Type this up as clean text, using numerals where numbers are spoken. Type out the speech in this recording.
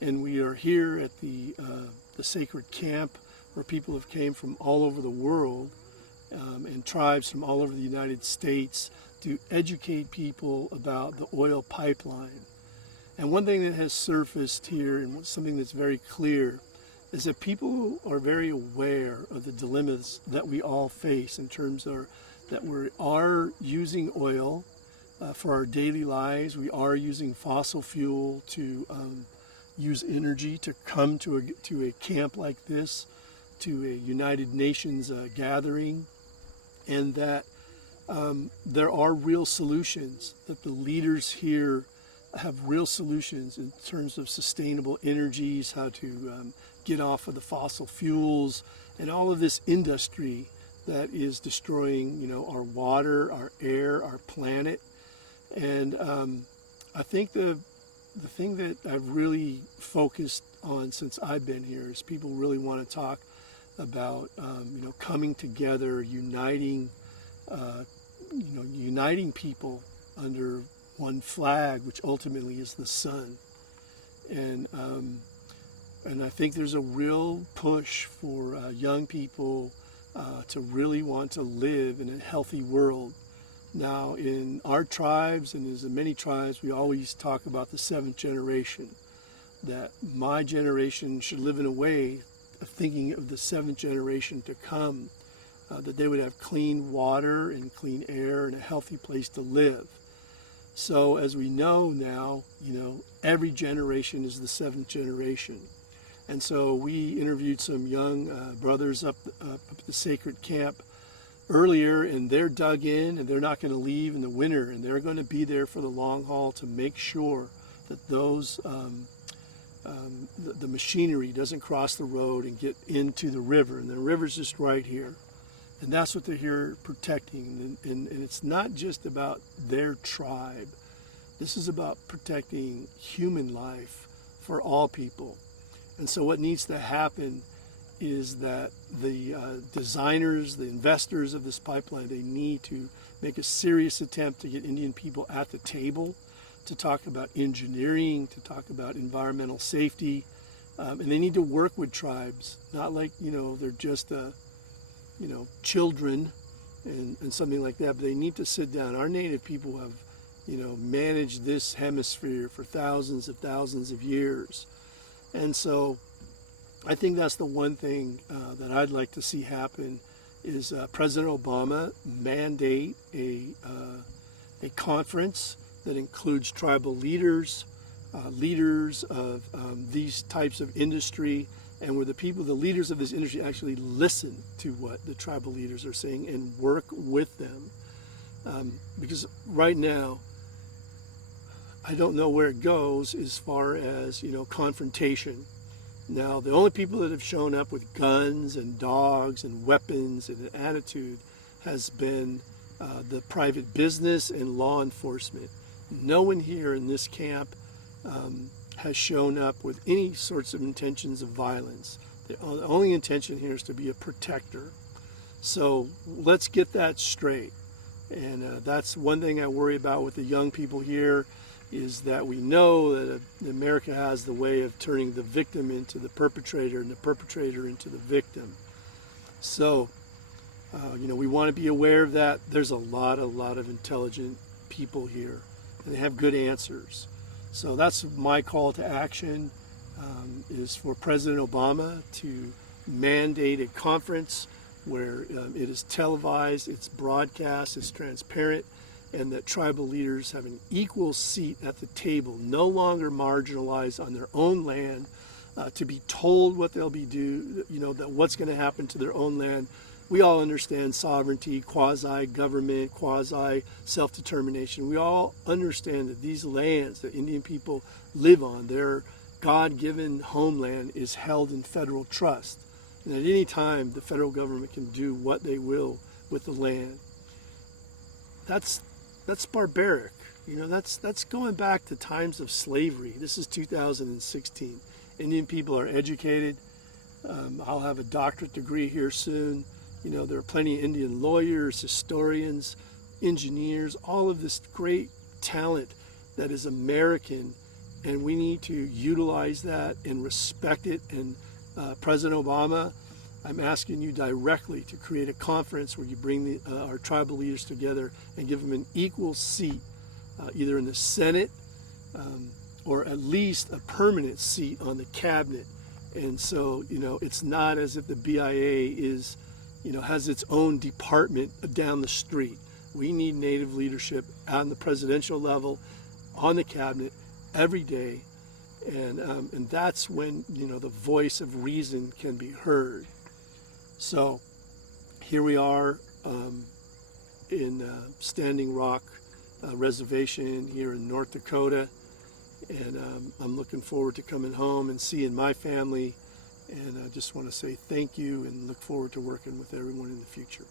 and we are here at the sacred camp where people have came from all over the world and tribes from all over the United States to educate people about the oil pipeline. And one thing that has surfaced here, and something that's very clear, is that people are very aware of the dilemmas that we all face in terms of that we are using oil for our daily lives. We are using fossil fuel to use energy to come to a camp like this, to a United Nations gathering, and that there are real solutions, that the leaders here have real solutions in terms of sustainable energies, how to get off of the fossil fuels and all of this industry that is destroying, our water, our air, our planet. And I think the thing that I've really focused on since I've been here is people really want to talk about, coming together, uniting people under one flag, which ultimately is the sun. And I think there's a real push for young people to really want to live in a healthy world. Now, in our tribes, and as in many tribes, we always talk about the seventh generation, that my generation should live in a way of thinking of the seventh generation to come, that they would have clean water and clean air and a healthy place to live. So as we know now, every generation is the seventh generation. And so we interviewed some young brothers up at the sacred camp earlier, and they're dug in and they're not going to leave in the winter, and they're going to be there for the long haul to make sure that those the machinery doesn't cross the road and get into the river. And the river's just right here. And that's what they're here protecting. And it's not just about their tribe. This is about protecting human life for all people. And so what needs to happen is that the designers, the investors of this pipeline, they need to make a serious attempt to get Indian people at the table, to talk about engineering, to talk about environmental safety. And they need to work with tribes, not like, they're just children and something like that, but they need to sit down. Our native people have, managed this hemisphere for thousands of years. And so I think that's the one thing that I'd like to see happen is President Obama mandate a conference that includes tribal leaders, leaders of these types of industry, and where the leaders of this industry actually listen to what the tribal leaders are saying and work with them. Because right now, I don't know where it goes as far as, confrontation. Now, the only people that have shown up with guns and dogs and weapons and an attitude has been the private business and law enforcement. No one here in this camp has shown up with any sorts of intentions of violence. The only intention here is to be a protector. So let's get that straight. And that's one thing I worry about with the young people here, is that we know that America has the way of turning the victim into the perpetrator and the perpetrator into the victim. So, we want to be aware of that. There's a lot of intelligent people here, and they have good answers. So that's my call to action, is for President Obama to mandate a conference where it is televised, it's broadcast, it's transparent, and that tribal leaders have an equal seat at the table, no longer marginalized on their own land, to be told what they'll be that what's going to happen to their own land. We all understand sovereignty, quasi-government, quasi-self-determination. We all understand that these lands that Indian people live on, their God-given homeland, is held in federal trust. And at any time, the federal government can do what they will with the land. That's barbaric. That's going back to times of slavery. This is 2016. Indian people are educated. I'll have a doctorate degree here soon. There are plenty of Indian lawyers, historians, engineers, all of this great talent that is American and we need to utilize that and respect it. And President Obama, I'm asking you directly to create a conference where you bring our tribal leaders together and give them an equal seat, either in the Senate or at least a permanent seat on the cabinet. And so, it's not as if the BIA is, has its own department down the street. We need Native leadership on the presidential level, on the cabinet, every day. And that's when, the voice of reason can be heard. So here we are in Standing Rock Reservation here in North Dakota. And I'm looking forward to coming home and seeing my family. And I just want to say thank you and look forward to working with everyone in the future.